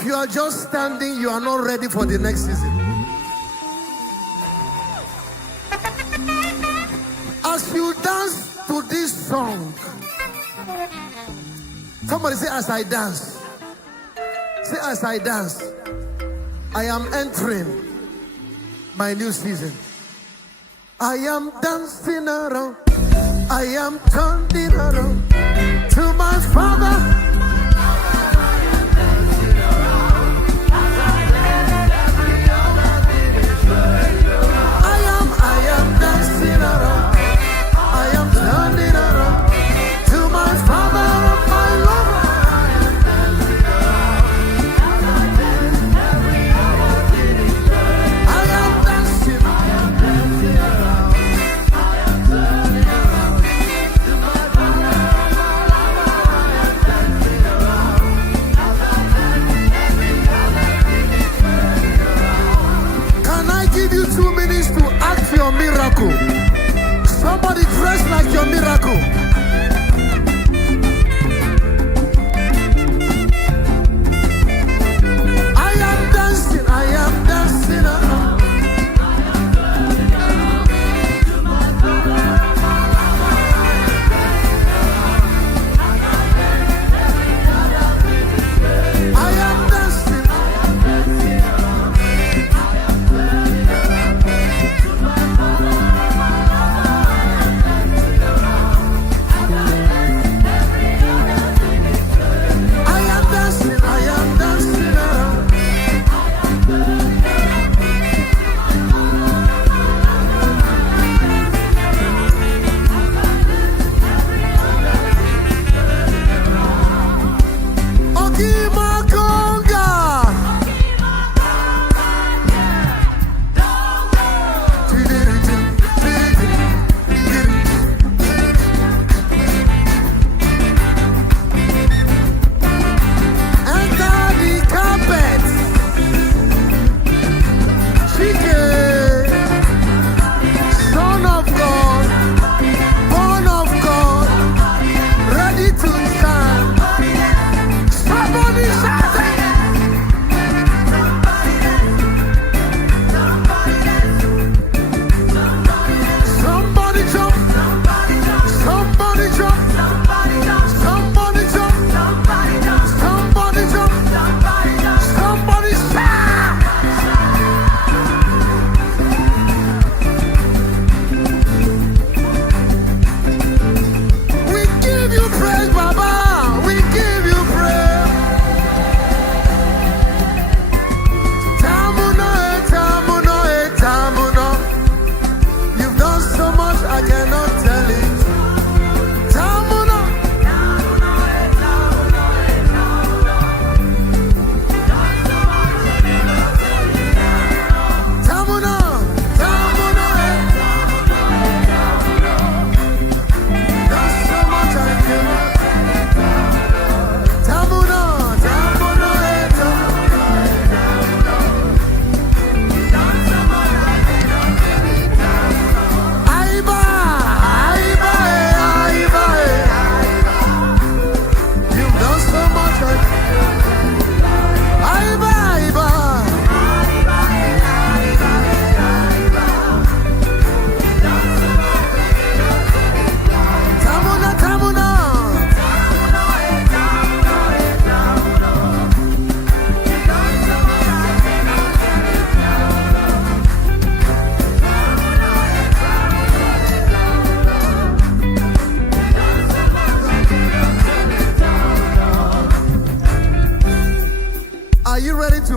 if you are just standing, you are not ready for the next season. As you dance to this song, somebody say, as I dance. Say, as I dance, I am entering my new season. I am dancing around, I am turning around to my Father. Miracle. Somebody dress like your miracle. I am dancing around. I am dancing.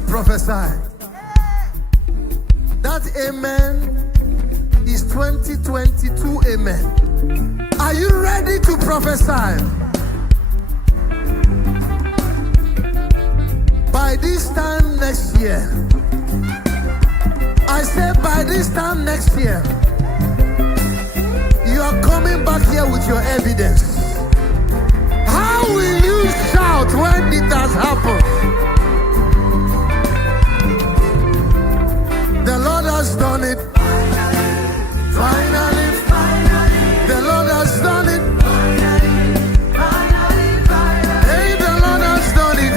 Prophesy. That amen is 2022 amen. Are you ready to prophesy? By this time next year, I said by this time next year, you are coming back here with your evidence. How will you shout when it has happened? The Lord has done it. Finally, the Lord has done it. Hey, the Lord has done it.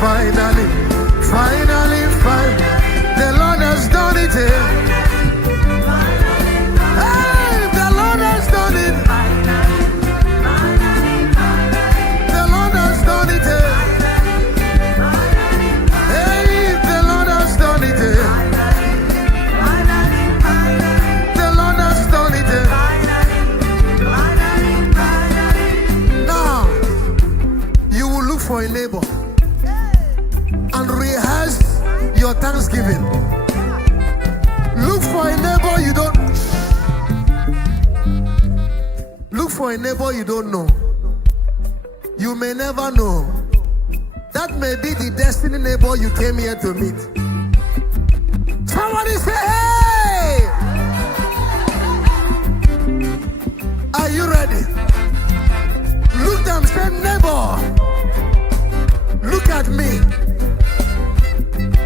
finally, finally, finally. The Lord has done it. Hey, the Lord has done it. The Lord has done it. Hey, the Lord has done it. The Lord has done it. Now, you will look for a neighbor and rehearse your thanksgiving. Look for a neighbor you don't. Look for a neighbor you don't know. You may never know. That may be the destiny neighbor you came here to meet. Somebody say, hey! Are you ready? Look them, say, neighbor. Look at me.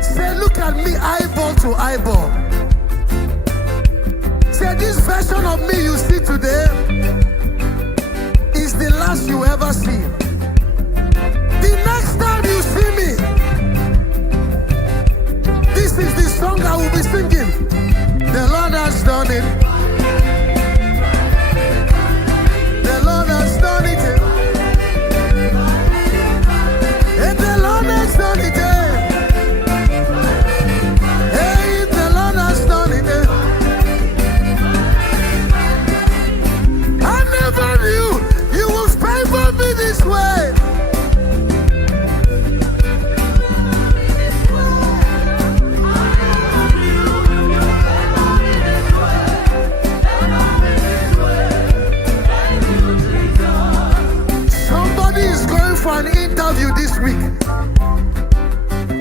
Say, look at me eyeball to eyeball. Say, this version of me you see today is the last you ever see. The next time you see me, this is the song I will be singing. The Lord has done it. The Lord has done it. And the Lord has done it. Hey, the Lord has done it. I never knew you would favor me this way. Somebody is going for an interview this week.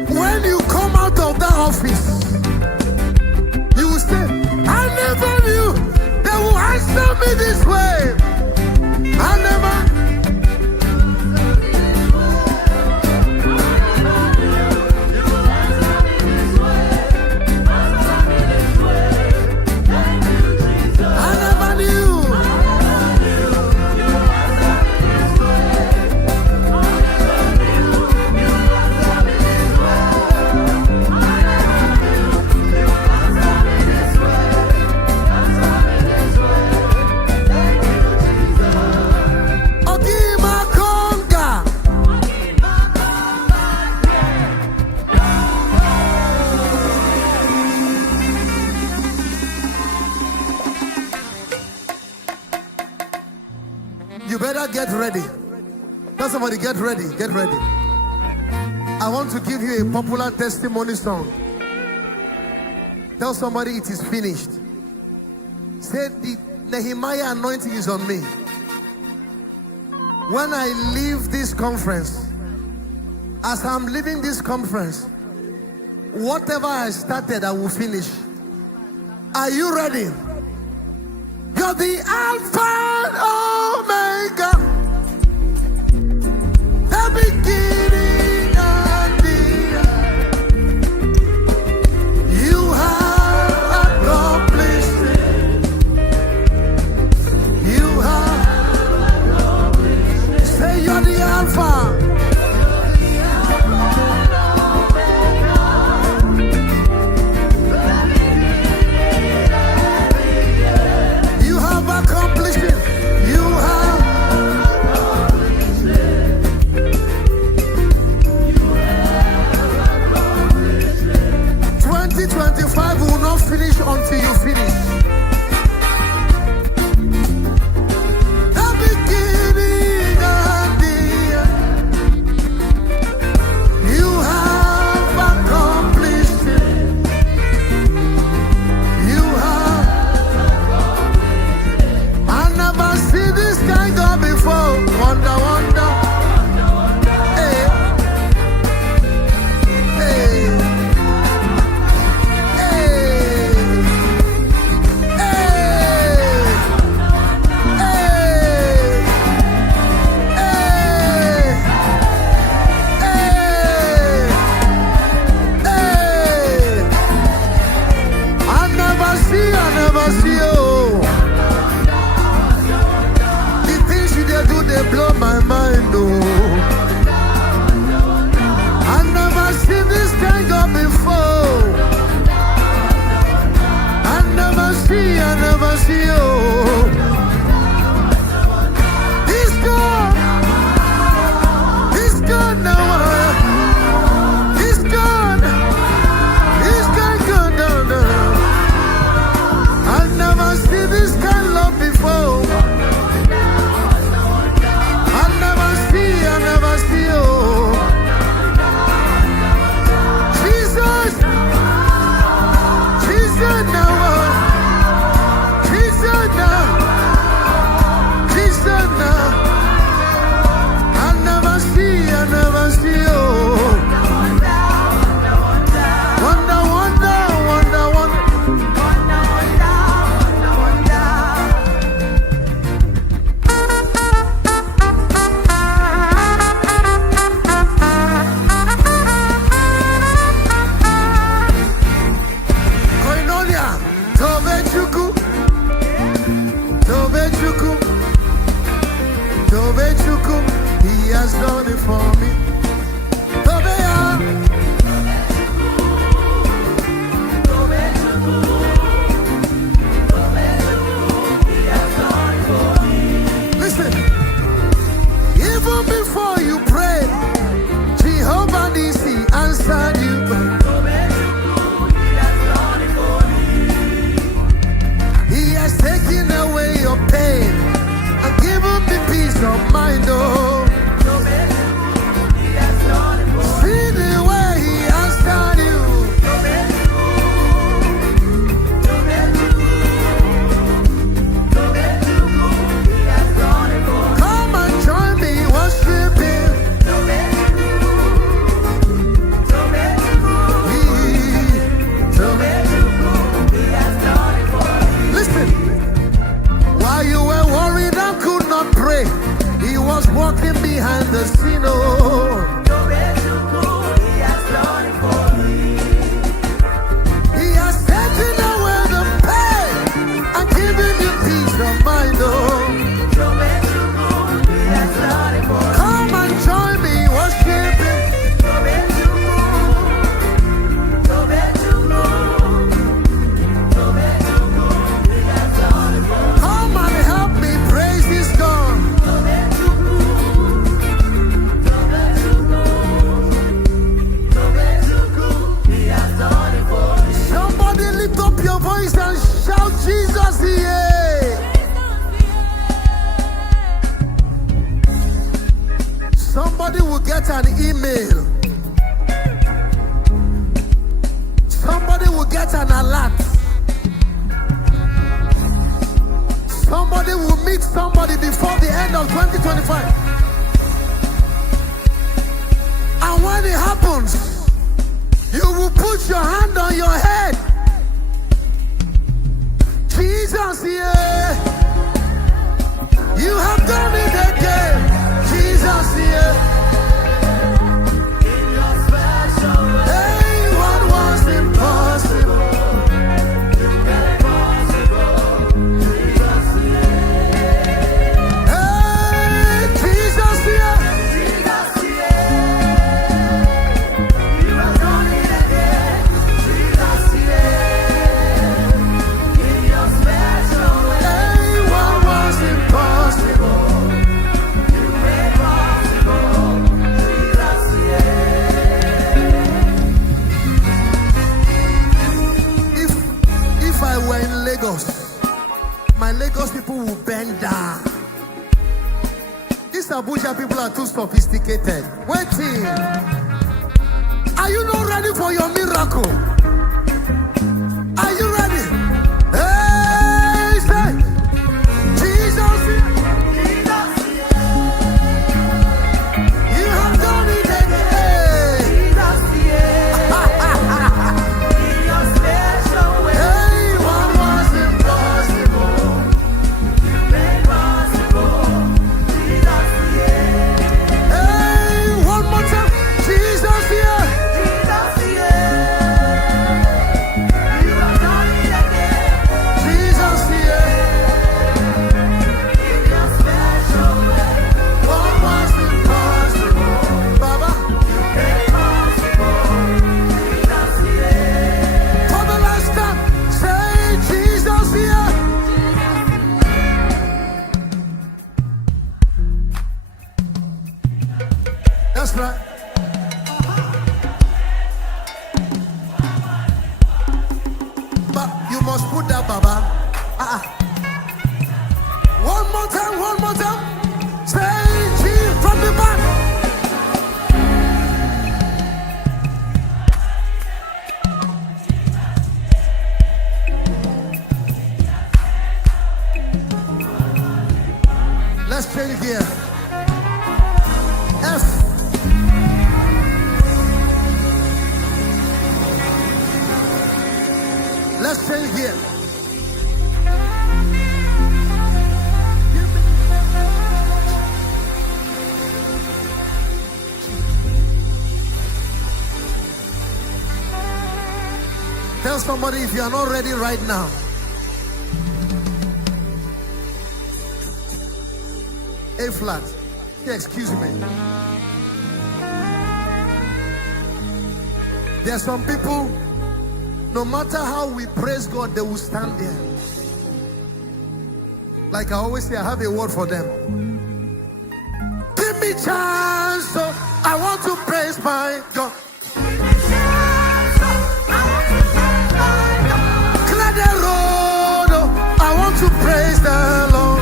When you come out of that office, you will say, I never knew they will answer me this way. I never. I never knew. Ogima Konga. You better get ready. Tell somebody, get ready, get ready. I want to give you a popular testimony song. Tell somebody it is finished. Say the Nehemiah anointing is on me. When I leave this conference, as I'm leaving this conference, whatever I started, I will finish. Are you ready? You're the Alpha and Omega, the beginning and the end. You have accomplished it. You have. Say you're the Alpha. You have accomplished it. You have. get an email. Somebody will get an alert. Somebody will meet somebody before the end of 2025. And when it happens, you will put your hand on your head. Jesus, yeah. You have done it again. Jesus, yeah. Hey, what was impossible? My Lagos people will bend down. These Abuja people are too sophisticated. Waiting. Are you not ready for your miracle? Are you ready? Hey, say, Jesus, you have done it again. Jesus, in your special way. Hey, what was impossible? You made possible. Jesus, hey, one more time. Jesus, Jesus, you have done it again. Jesus, in your special way. What was impossible? Baba, you made possible. Jesus, for the last time, say Jesus, That's right. But you must put that, Baba. One more time, one more time. Say Jesus from the back. Let's change gear. F. Let's change gear. Tell somebody if you are not ready right now. A flat. Yeah, excuse me. There are some people, no matter how we praise God, they will stand there. Like I always say, I have a word for them. Give me chance, so I want to praise my God. Clear the road, oh, I want to praise the Lord.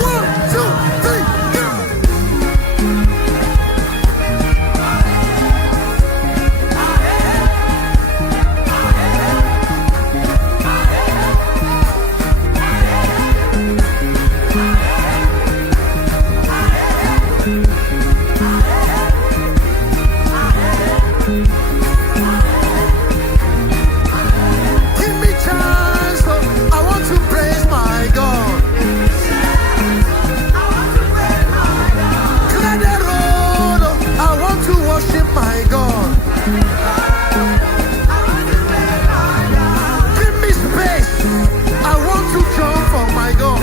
1, 2, 3, go.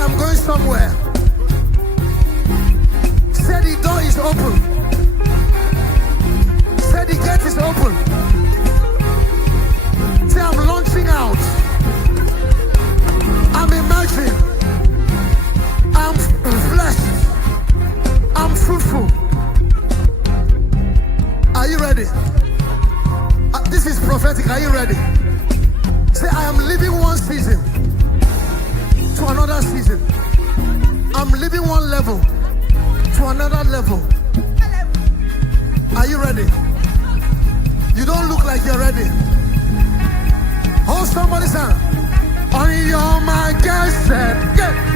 I'm going somewhere. Say the door is open. Say the gate is open. Say I'm launching out. I'm emerging. I'm blessed. I'm fruitful. Are you ready? This is prophetic. Are you ready? Say, I am living one season to another season. I'm living one level to another level. Are you ready? You don't look like you're ready. Hold somebody's hand. On your mind, get set, get.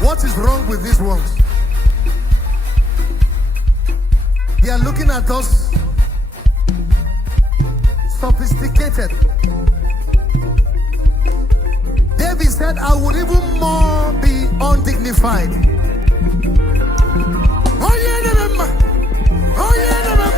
What is wrong with these ones? They are looking at us sophisticated. David said, I would even more be undignified. Oh yeah, remember. Oh yeah, remember.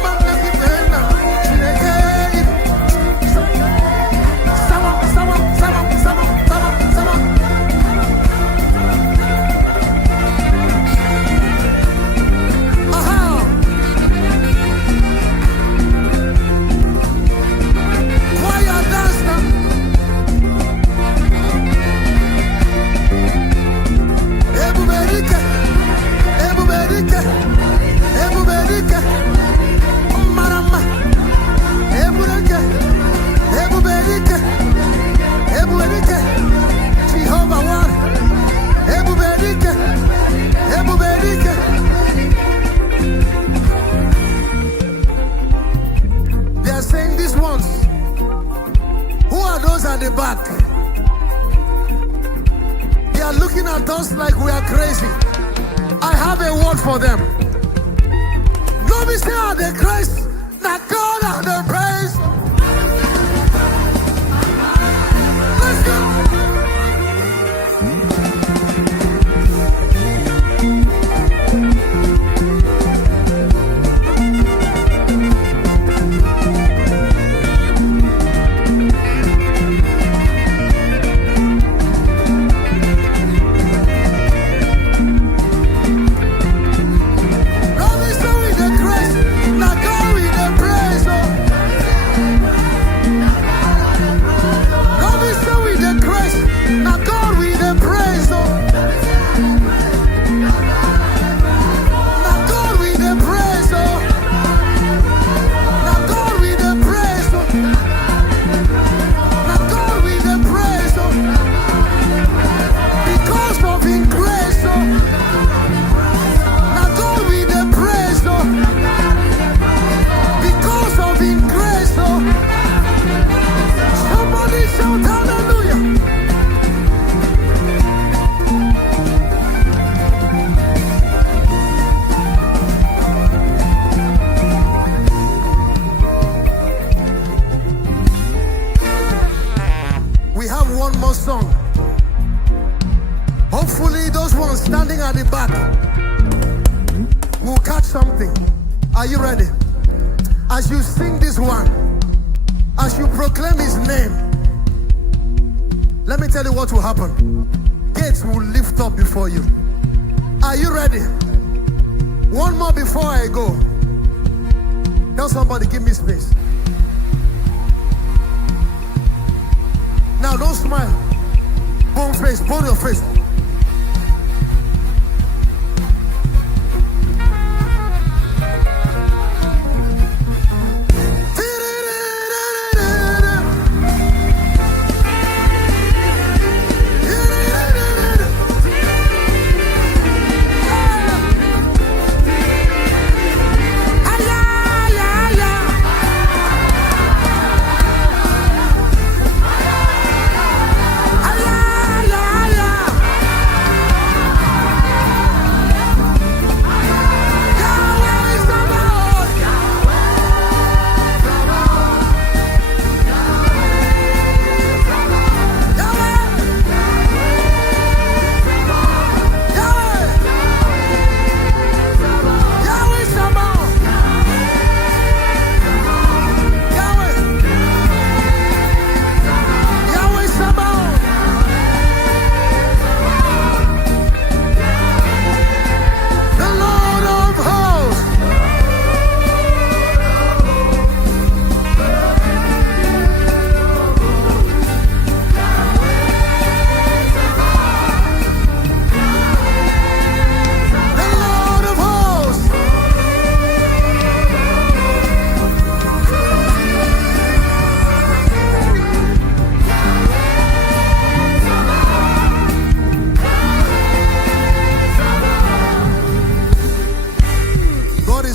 They are saying these ones. Who are those at the back? They are looking at us like we are crazy. I have a word for them. Don't be saying are they crazy. Now God are the praise. Let's go. one more song. Hopefully those ones standing at the back will catch something. Are you ready? As you sing this one, as you proclaim his name, let me tell you what will happen. Gates will lift up before you. Are you ready? One more before I go. Tell somebody, give me space. Now don't smile. Bone face, bone your face.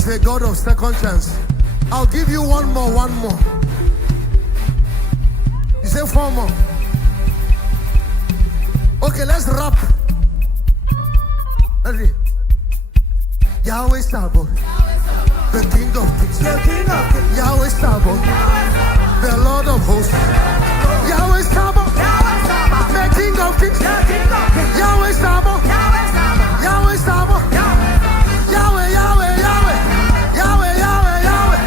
A God of second chance. I'll give you one more. You say 4 more. Okay, let's rap. Ready? Yahweh Sabo, the King of Kings. Yahweh Sabo, the Lord of Hosts. Yahweh Sabo, the King of Kings. Yahweh Sabo, Yahweh Sabo, Yahweh, Yahweh, Yahweh. Yahweh, Yahweh, Yahweh,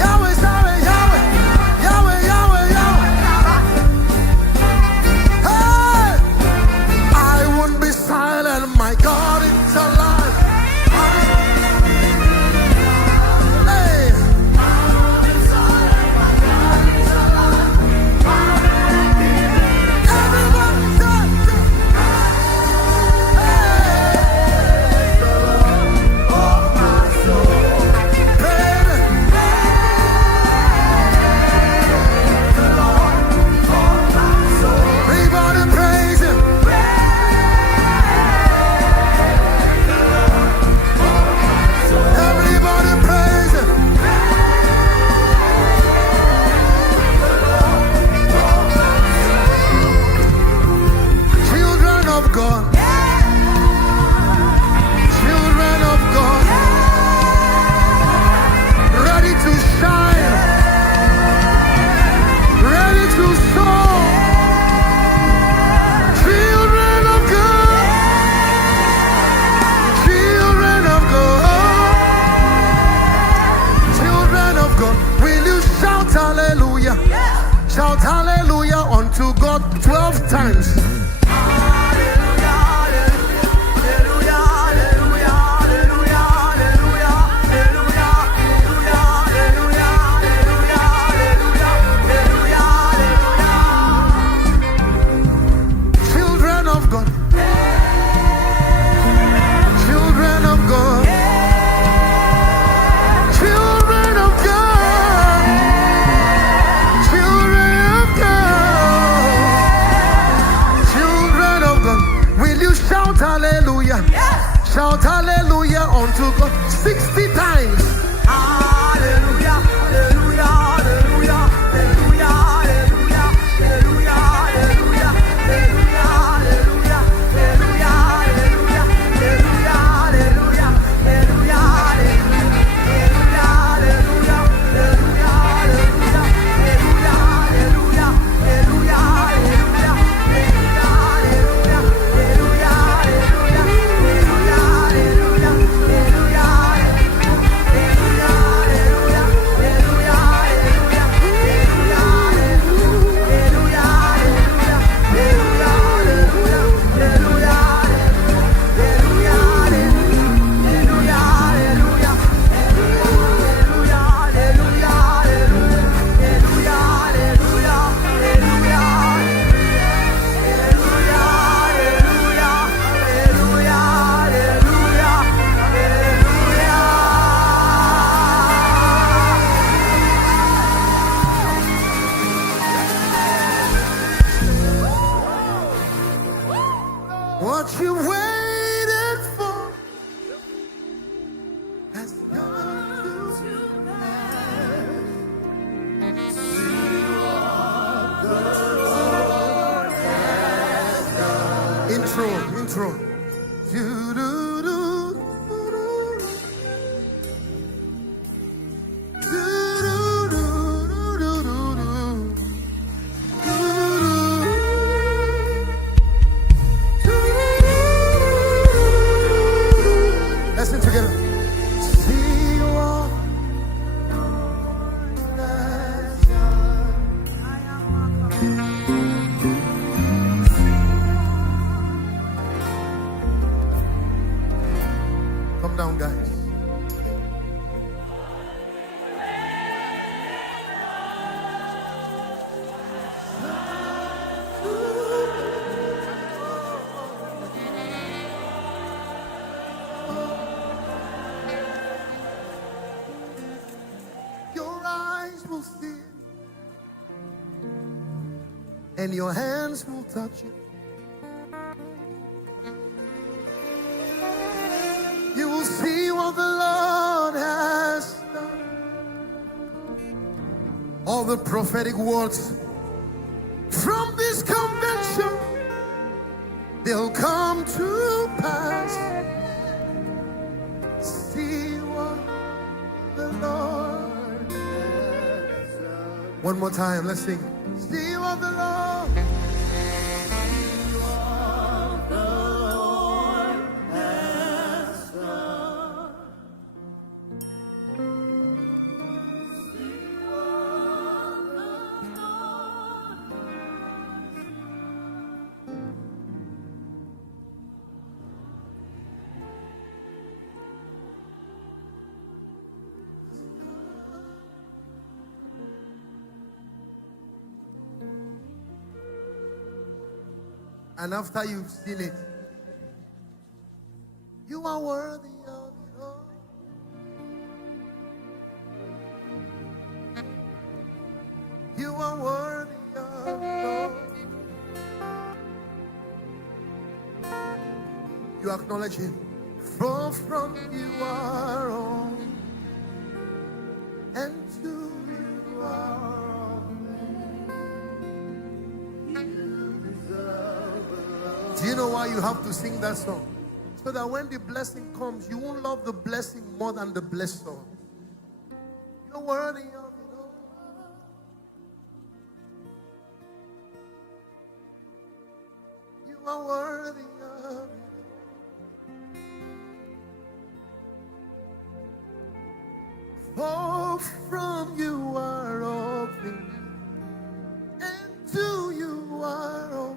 Yahweh, Yahweh, Yahweh, Yahweh, Yahweh, Yahweh. Hey, I won't be silent, my God is alive. Hey, I won't be silent, my God is alive. Everybody say, hey, the Lord of my soul. Shout hallelujah unto God 12 times. Shout hallelujah unto God 60 times. Hallelujah, hallelujah, hallelujah, hallelujah, hallelujah, hallelujah, hallelujah, hallelujah, hallelujah, hallelujah, hallelujah, hallelujah, hallelujah, hallelujah, hallelujah, hallelujah, hallelujah, hallelujah, hallelujah, hallelujah, What you waited for has come to pass. Intro. Let's sing together. See what has done. Come down, guys. Your eyes will see it, and your hands will touch it. You will see what the Lord has done. All the prophetic words from this convention, they'll come to pass. See what the Lord has done. One more time, let's sing. See what the Lord. And after you've seen it, you are worthy of it all. You are worthy of it all. You acknowledge Him. For from you are all, and to you are all. Do you know why you have to sing that song? So that when the blessing comes, you won't love the blessing more than the blessor. You're worthy of it all. You are worthy of it all. For from you are all things, and to you are all.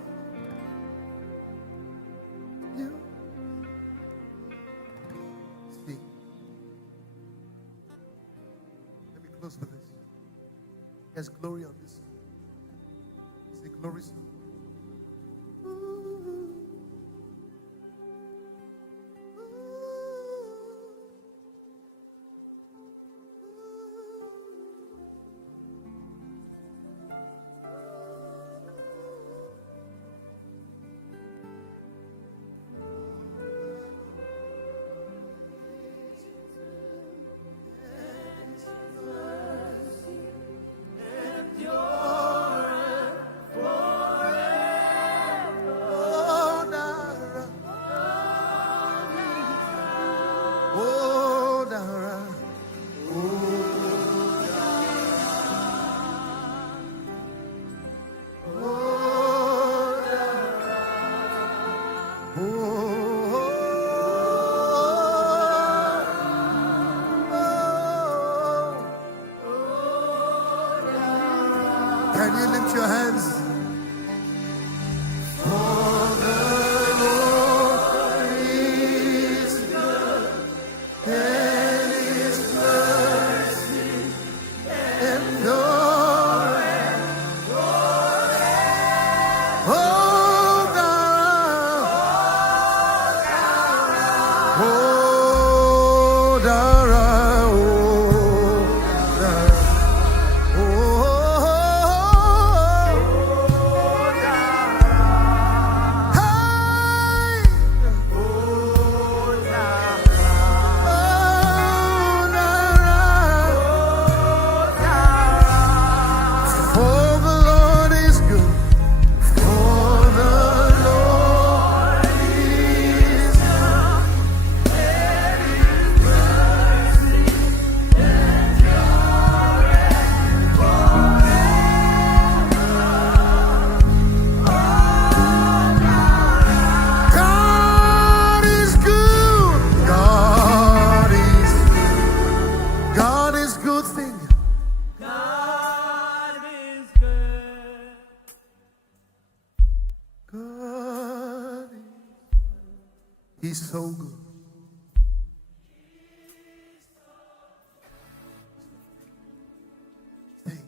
Close with this. There's glory on this. It's a glory song. Can you lift your hands? For the Lord is good, and His mercy endureth forever. Oh, He's so good. Hey.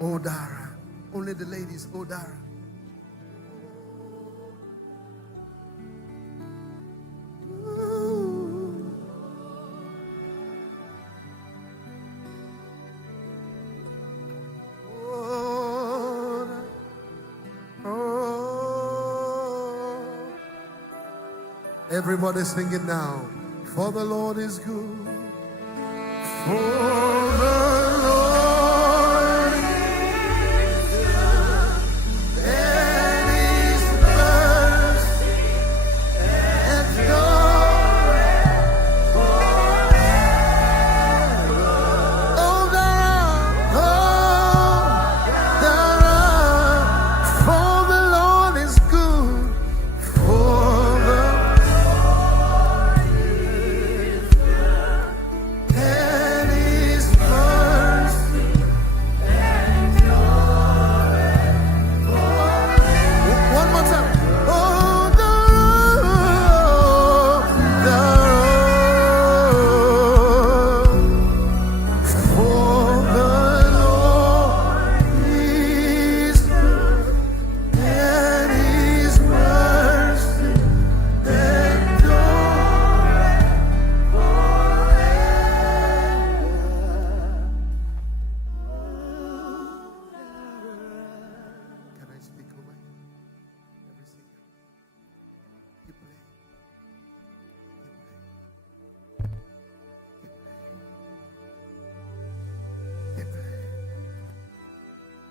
Odara. Only the ladies, Odara. Everybody sing it now. For the Lord is good. For the Lord is good. And His mercy endureth forever. Oh, for the Lord is good. For the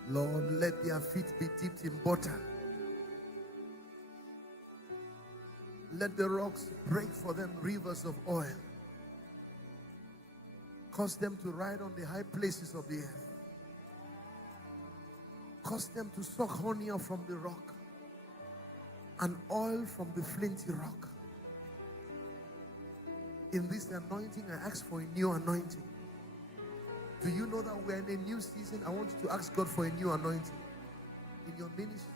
Lord, let their feet be dipped in butter. Let the rocks break for them rivers of oil. Cause them to ride on the high places of the earth. Cause them to suck honey from the rock and oil from the flinty rock. In this anointing, I ask for a new anointing. Do you know that we're in a new season? I want you to ask God for a new anointing in your ministry.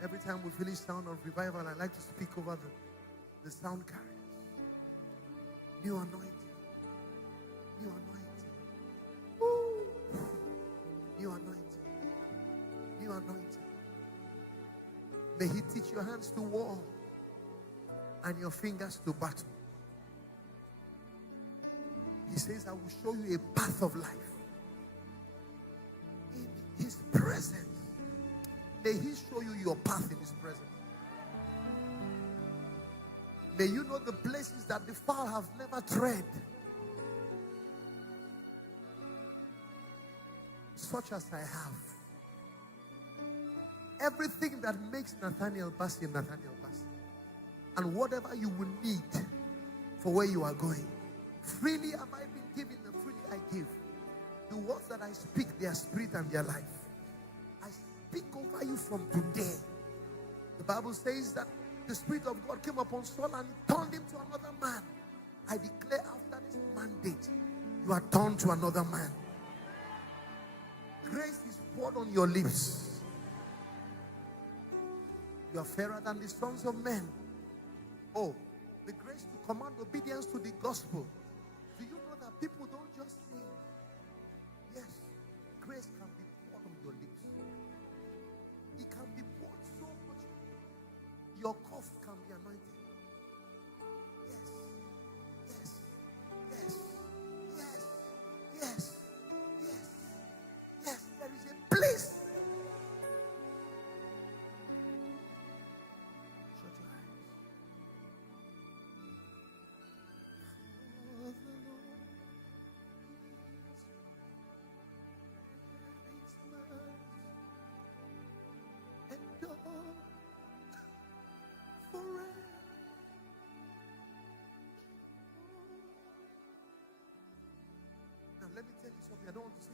Every time we finish sound of revival, I like to speak over the sound carriers. New anointing. New anointing. Woo. New anointing. New anointing. May He teach your hands to war and your fingers to battle. He says, I will show you a path of life. In His presence. May He show you your path in His presence. May you know the places that the fowl have never tread. Such as I have. Everything that makes Nathaniel Bassey, Nathaniel Bassey. And whatever you will need for where you are going. Freely have I been given, and freely I give. The words that I speak, their spirit and their life. I speak over you from today. The Bible says that the Spirit of God came upon Saul and turned him to another man. I declare after this mandate, you are turned to another man. Grace is poured on your lips. You are fairer than the sons of men. Oh, the grace to command obedience to the gospel. Do you know that people don't just say, yes, grace can be poured on your lips. It can be poured so much. Your cough can be anointed. Yes, yes, yes, yes, yes, yes, yes. There is a place. Shut your eyes. Now let me tell you something I don't want to say.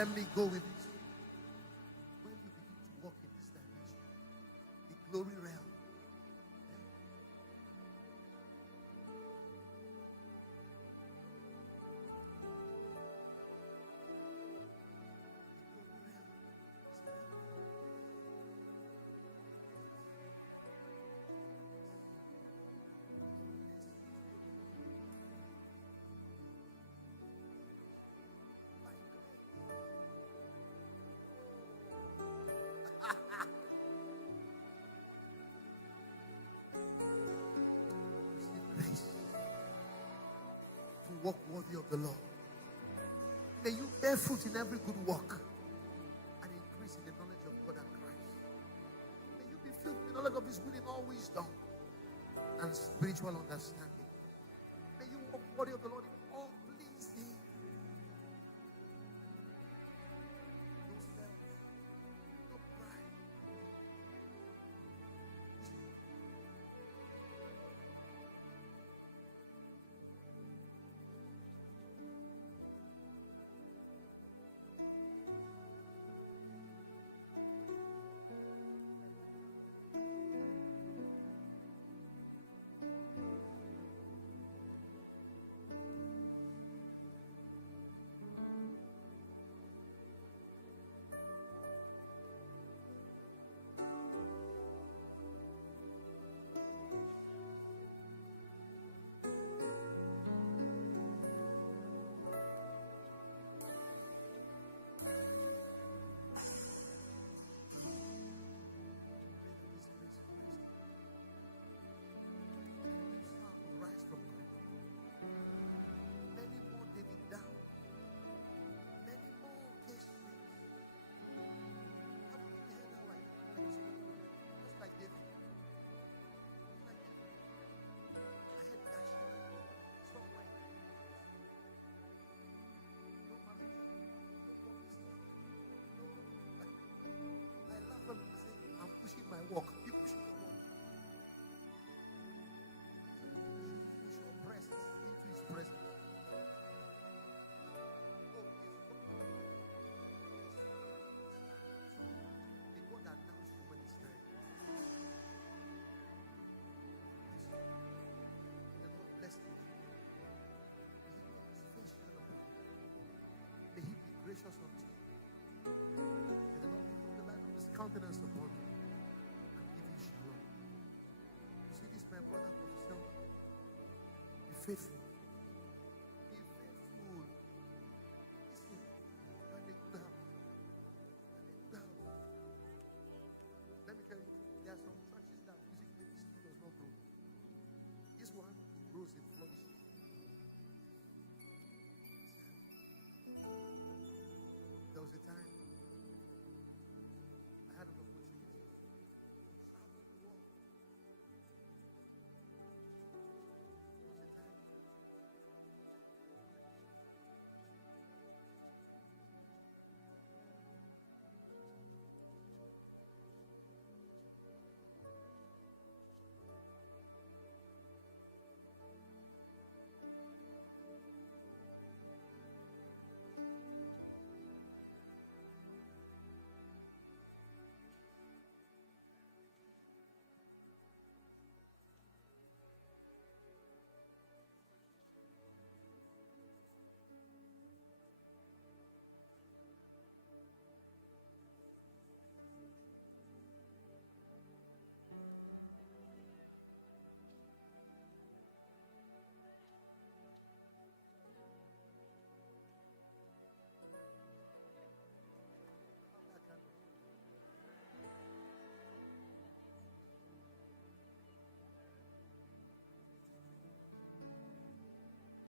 Let me go with this. When you begin to walk in this dimension, the glory realm, walk worthy of the Lord. May you bear fruit in every good work and increase in the knowledge of God and Christ. May you be filled with the knowledge of His will in all wisdom and spiritual understanding. May you walk worthy of the Lord in all pleasing. No self, no pride. I'm pushing my walk. You push your walk. Push your presence into His presence. Oh, yes. God announce you when it's time. May the Lord bless you. May He be gracious unto you. May the Lord lift up the light of His countenance upon you. You see this, my brother, be faithful. Be faithful. Listen, when they good help. Let me tell you, there are some churches that music ministry does not grow. This one, it grows in flourishing. There was a time